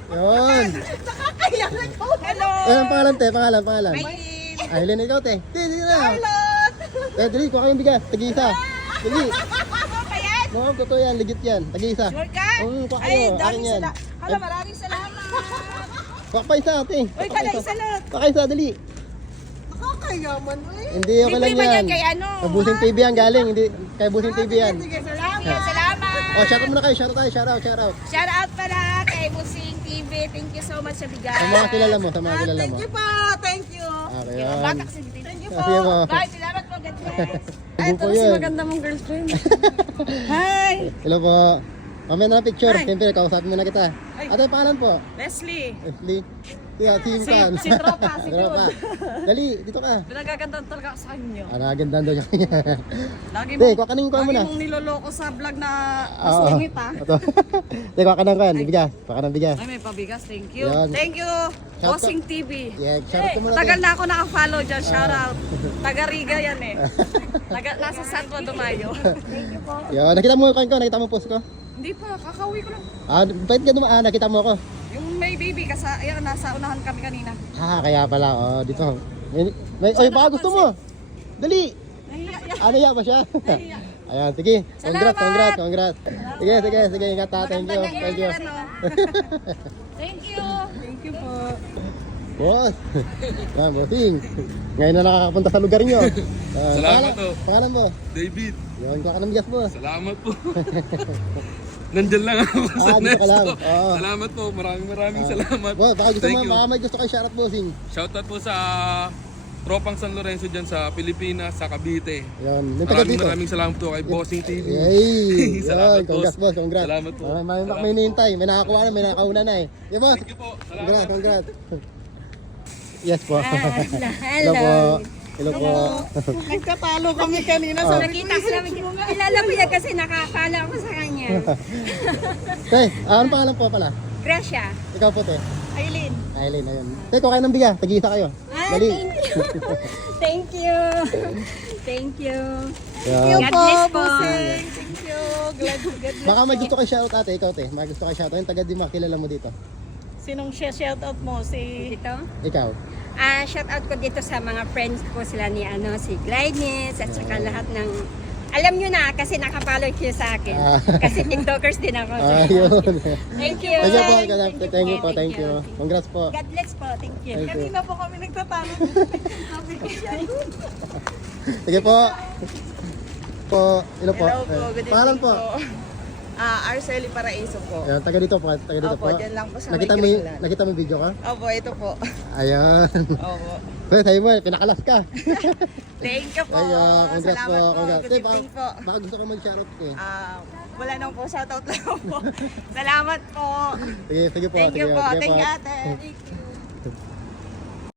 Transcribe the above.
Yun. Nakakaya na ito. Hello. Anong pangalan, te? Pangalan. Maylin. Aileen, ikaw, te. Sige na. Charlotte. Dali, kuha kayong bigas. Tag-isa. Dali. Ayan. Mukhang totoo yan. Legit yan. Tag-isa. Sure ka? Kuha Ay, kayo. Akin daming yan. salamat. Hala, maraming salamat. Kuha pa isa, te. Uy, kala isa lang. Kuha isa, dali. Nakakayaman, uy. Hindi, okay lang Libre man yan. yan kay ano. Kay Busing TV yan galing. Hindi, kay Busing TV yan. Sige, salamat. Oh, shout out muna kayo. Shout out tayo. Shout out. Shout out pala kay Busing TV. Thank you so much sa bigay. Sa mga kilala mo. Thank you po. Thank you. Okay, Yung yan. batak sa dito. Thank you po. Sige po. Bye. Salamat po. God bless. Ay, ito si maganda mong girlfriend. Hi. Hello po. Mamaya na lang picture. Hi. Siyempre, kausapin muna kita. Ay. Ate, pangalan po? Leslie. Leslie. Yeah, team kan. si Tropa, si Tropa. Dali, dito ka. Pinagagandaan talaga ako sa kanya. Nagagandaan daw niya. Lagi Hindi, kuha ka nang kuha mo na. mong niloloko sa vlog na Oo. masungit ha. Ito. Hindi, kuha ka nang kuha. Bigas. Kuha ka ng bigas. Ay, may pabigas. Thank you. Yan. Thank you. Shout Bossing TV. Yeah, shout out mo na. Tagal na ako naka-follow dyan. Shout out. Taga Riga yan eh. Nasa Santo Dumayo. Thank you po. Yan, nakita mo ko, nakita mo post ko. Hindi pa, kakauwi ko lang. Bakit ka dumaan? Nakita mo ako. Yung may baby kasi, ayan, nasa unahan kami kanina. Kaya pala. Oh, dito. Oy, baka gusto mo. Dali. Nahiya. Ano ya ba siya? Nahiya. Ayan, sige. Salamat. Congrats. Sige, ingat ha. Thank you. Thank you. Thank you po. Boss. Bossing. Ngayon na nakakapunta sa lugar niyo. Salamat po. Pangalan mo? David, Yun, kuha ka ng bigas mo. salamat po. Nandyan lang ako sa Dito ka Nesto. lang. Oo. Salamat po, maraming salamat. Boss, baka gusto Thank mo, you. baka may gusto kayo shoutout bossing. Shoutout po sa Tropang San Lorenzo dyan sa Pilipinas, sa Cavite. Yan, yung taga dito. Maraming salamat po kay Bossing TV. Yay! Salamat, Congrats boss, congrats. Salamat po. May nihintay, may nakakuha na, may nakakauna na eh. Yeah boss, Thank you po. Salamat. congrats. Yes po. Hello. po. Hello po. Nagkatalo kami kanina sa Nakita ko namin, kilala ko yan kasi nakakala ako sa kanya. Te, anong pangalan po pala? Gracia. Ikaw po te. Aileen. Aileen, ayun. Te, kukain ng bigas, tag-isa kayo. Dali. Thank you. Thank you. Yan. God bless po. Thank you. Glad. Baka may gusto kayo shoutout ate, ikaw te. May gusto kayo shoutout, yung taga di makilala mo dito. Sinong shoutout mo? Si... Dito. Ikaw. Shout out ko dito sa mga friends ko sila ni si Glynis at saka lahat ng alam nyo na kasi nakapollow kayo sa akin. Kasi TikTokers din ako. Ayun. Thank you. Thank you po, thank you. Congrats po. God bless po. Thank you. Thank you. Kanina po kami nagtatalo. Sige po. Hello po. Hello po, good evening Pangalan po. Arceli Paraiso po. Ayan, taga dito po. Taga dito Opo, po. dyan lang po sa Nakita may mo, Greenland. nakita mo yung video ka? Opo, ito po. Ayan. Opo. Well, sabi mo, pinakalas ka. Thank you po. Ayun, congrats Salamat po. Congrats. Good evening po. Baka gusto ko mag-shoutout ko eh. Wala nang po, shoutout lang po. Salamat po. Sige po. Thank you sige, po. sige Thank you ate. Thank you.